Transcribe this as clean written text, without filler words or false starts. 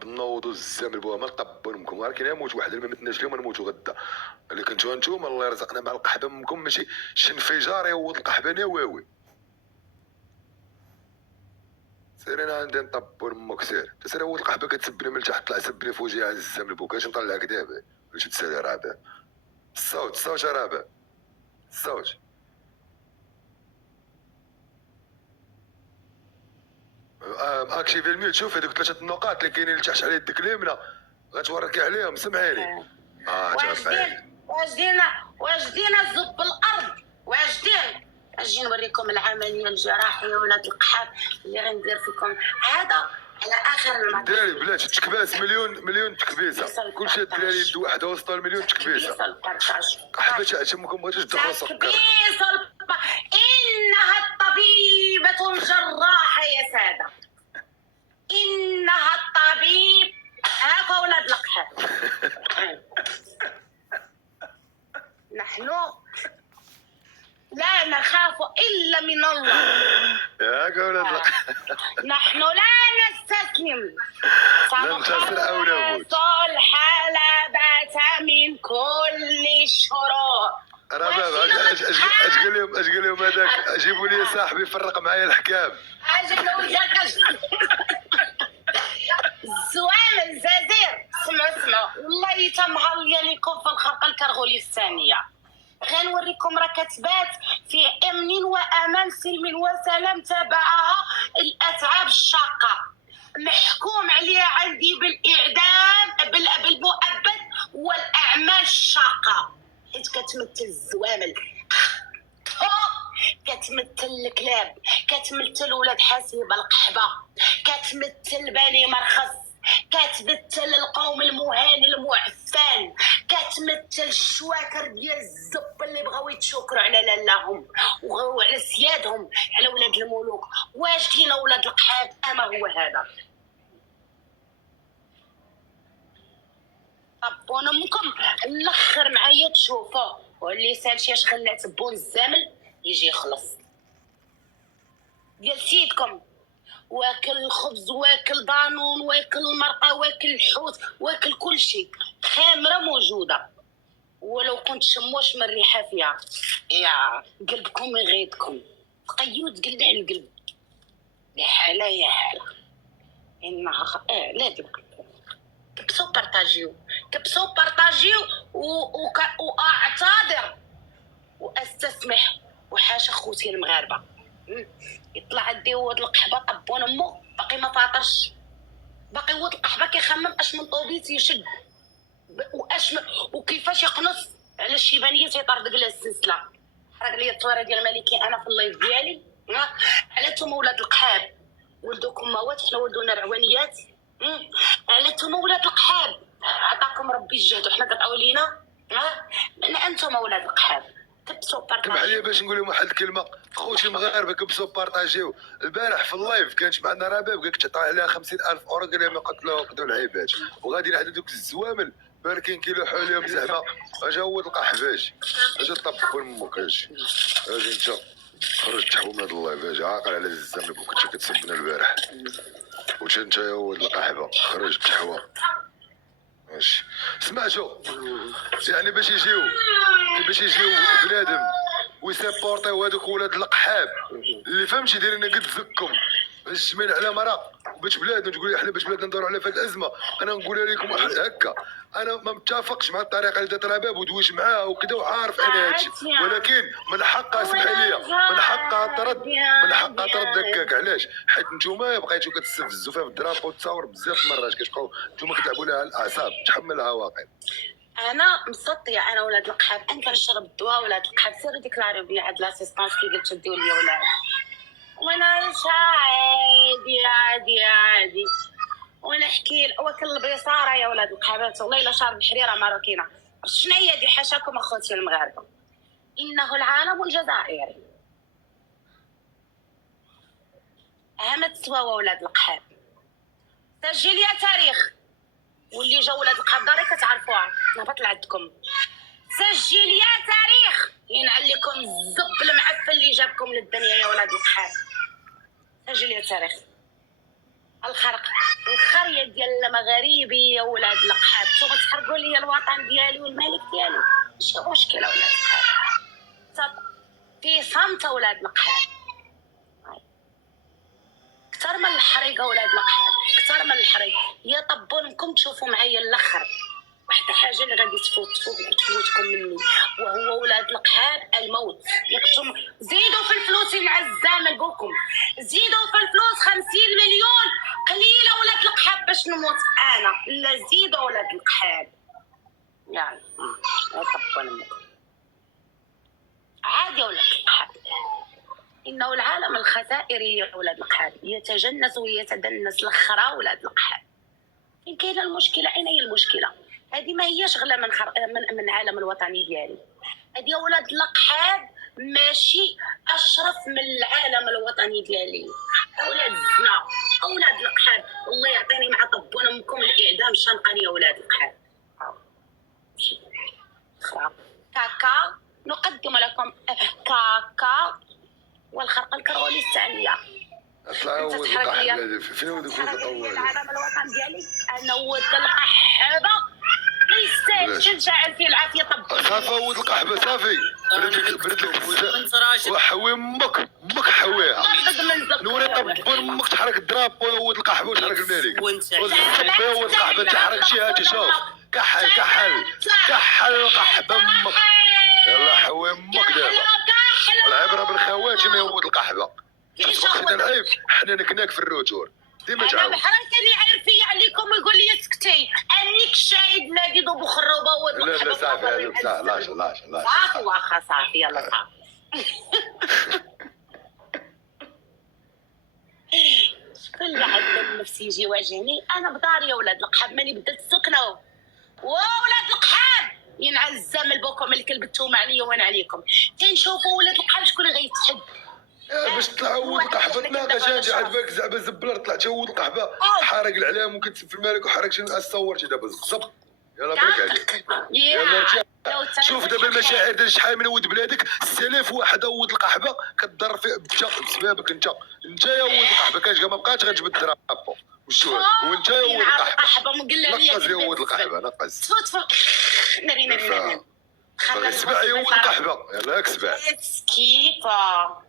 طب نوضوا الزمن بوها ما طبوا امكم، ولكن يموت واحد ما متناش اليوم نموتوا غدا. اللي كنتو انتم الله يرزقنا مع القحبه منكم، ماشي شي انفجار يوض القحبه نواوي. سيرين عندي نطبوا امك سير، سير هو القحبه كتسبني من تحت، طلع سبني في وجهي عز من البكاش نطلعك دابا. واش تسالي رابع؟ الصوت يا رابع، الصوت. اكتيفي الميوت. شوف هذوك 3 النقاط اللي كاينين لتحت على يدك اليمنى غتوركي عليهم، سمعيني. واش دينا الزب بالارض، واش دين اجي نوريكم العمليه الجراحيه ولاد القحاب اللي غندير فيكم هذا على اخر المطاف. دراري بلاتي تكباس مليون تكبيسه، كلشي الدراري يد واحده وسط المليون تكبيسه. قحبه تاعتكم بغيتوش تدخلوا سكر. انها الطبيبه الجراحه يا ساده، انها الطبيب. هاكا ولاد القحاب. نحن لا نخاف الا من الله. هاكا ولاد القحاب. نحن لا نستسلم. ننتصر او نموت. الحلبة من كل الشرور. رباب اش قال لهم هذاك؟ جيبوا لي صاحبي يفرق معايا الحكام. الزوامل زازير. اسمعوا والله تمهليه لكم في الخرقه الكرغوليستانيه. غنوريكم راه كتبات في امن وامان سلم وسلام تبعها الاتعاب الشاقه، محكوم عليها عندي بالاعدام بالمؤبد والاعمال الشاقه، حيت كتمثل الزوامل، كتمثل الكلاب، كتمثل ولاد حسيبه القحبه، كتمثل بني مرخص، كتمثل القوم المهان المعفن، كتمثل الشواكر ديال الزب اللي بغاو يتشكروا على لالهم وعلى سيادهم على ولاد الملوك. واش كاين ولاد القحاب؟ اما هو هذا. طبون امكم الاخر معايا تشوفوا، واللي سال شي خلات بون الزمل يجي يخلص. ديال سيدكم واكل الخبز، واكل دانون، واكل المرقه، واكل الحوت، واكل كل شيء. خامره موجوده ولو كنت شموش من الريحه فيها يا قلبكم يغيظكم. قيود قلنا على القلب. يا حاله يا حاله انها لا تبقى. كبسوا بارطاجيو واعتذر واستسمح وحاشا خوتي المغاربه. يطلع الديود القحبه طبون امو باقي ما فاطرش، باقي ود القحبه كيخمم اش من طوبيت يشد واش وكيفاش يقنص على الشيبانيه تيطردق لها السلسله. حرق لي التصويره ديال مالكي انا في اللايف ديالي. على نتوما ولاد القحاب ولدوكم موات، حنا ولدونا العوانيات. على نتوما ولاد القحاب عطاكم ربي الجهد وحنا كطعوا لينا. من انتم ولاد القحاب كبسوا بارطاجيو. كم عليا باش نقول لهم واحد الكلمه، خوتي المغاربه كبسوا بارطاجيو. البارح في اللايف كانت معنا رباب قالك تعطي عليها 50,000 اورو، قال لها ما قتلوا العباد وغادي لحد دوك الزوامل باركين كيلوحوا عليهم زعما. اجا هو القحباش اجا طبقوا امك. اجي انت خرج تحوم هذا اللايف، اجي عاقل على الزمن كنتي كتسبنا البارح. واش انت يا ولد القحبه خرج تحوى. ماشي سمعتوا يعني باش يجيو بنادم ويسيبورتيو هذوك ولاد القحاب اللي فهمتي دايرين قد زكم الجميل على مرق باش بلادنا. تقول لي حنا باش بلادنا ندوروا على فهاد الازمه. انا نقولها لكم هكا، انا ما متفقش مع الطريقه اللي دات رباب ودويش معاها وكذا وعارف انا هادشي، ولكن من حقها اسمح لي، من حقها ترد هكاك. علاش؟ حيت نتوما بقيتو كتستفزوا فيها في الدراب وتصاور بزاف المرات، كتبقاو نتوما كتلعبوا لها الاعصاب. تحملها واقع. انا مسطيه انا ولاد القحاب، انا كنشرب الدواء ولاد القحاب. سيروا ديك لاريبيه عند لاسيستانس كي قلت ديو لي ولاد وانا عادي ونحكي واكل البيصاره يا ولاد القحابات. والله الا شارب الحريره ماروكينه. شنو هي دي؟ حاشاكم اخوتي المغاربه، انه العالم الجزائري اهم تسواوا ولاد القحاب. سجل يا تاريخ، واللي جا ولاد القحاب داري كتعرفوها نهبط لعندكم. سجل يا تاريخ ينعل لكم الزب المعفن اللي جابكم للدنيا يا ولاد القحاب. سجل يا تاريخ. الخرق الخريه ديال المغاربي يا ولاد القحاب. نتوما تحرقوا لي الوطن ديالي والملك ديالي، ماشي مشكله ولاد القحاب. في صمت ولاد القحاب، كثر من الحريقه ولاد القحاب، كثر من الحريق. يا طبونكم تشوفوا معايا الاخر واحدة حاجة اللي غادي تفوتكم مني، وهو ولاد القحاب الموت. ياكتم زيدوا في الفلوس العزام لبوكم، زيدوا في الفلوس 50 مليون قليلة ولاد القحاب باش نموت أنا. لا زيدوا ولاد القحاب يعني يطبون أمكم عادي ولاد القحاب. إنه العالم الخسائري يا ولاد القحاب يتجنس ويتدنس الخرا ولاد القحاب. فين كاينة المشكلة؟ أين هي المشكلة؟ هذه ما هيش غلا من العالم الوطني ديالي. هذه ولاد القحاب ماشي اشرف من العالم الوطني ديالي. اولاد الزنا، اولاد القحاب، الله يعطيني مع طبون امكم الاعدام شنقاني يا اولاد القحاب. كاكا نقدم لكم كاكا والخرق الكرولي الثانيه. انت تحرق لي فين ودك اول العالم الوطني ديالي. انا ولد القحبه ما يستاهلش نشعل فيه العافيه. طب صافي ولد القحبه صافي برد لك وحوي امك حويها نوري طبون امك تحرق الدراب ولد القحبه وتحرق الملك وصافي ولد القحبه تحرق شي هاتي شوف كحل القحبه امك. يلا حوي امك دابا العبره بالخواتم يا ولد القحبه. خصنا العيب حنا نكناك في الروتور ديما تعاود. انا بحال كان يعرف فيا عليكم ويقول لي اسكتي انك شايد نادي ضو بخروبه ولد القحبه. لا صافي هذا بصح لا صافي واخا صافي يلا صافي. شكون اللي عندنا النفس يجي يواجهني؟ انا بداري يا ولاد القحاب ماني بدلت السكنه. ولاد القحاب ينعزم لبوكم الكلب التوم عليا وانا عليكم. تنشوفوا ولاد القحاب شكون اللي غيتحد باش طلع ولد القحبه تناقش عجبك زعما زبلر طلعت ولد القحبه حارق العلام ممكن تسب في الملك وحرق شي ناس صورتي دابا بالضبط. يلا برك عليك يلا شوف دابا المشاعر ديال شحال من ولد بلادك 6000 واحد ولد القحبه كضر في بسببك انت يا ولد القحبه كاش ما بقاش غتجبد الدرابو وشو وانت يا ولد القحبه نقص يا ولد القحبه نقص ناري اسمع يا ولد القحبه يلا سبع كيفا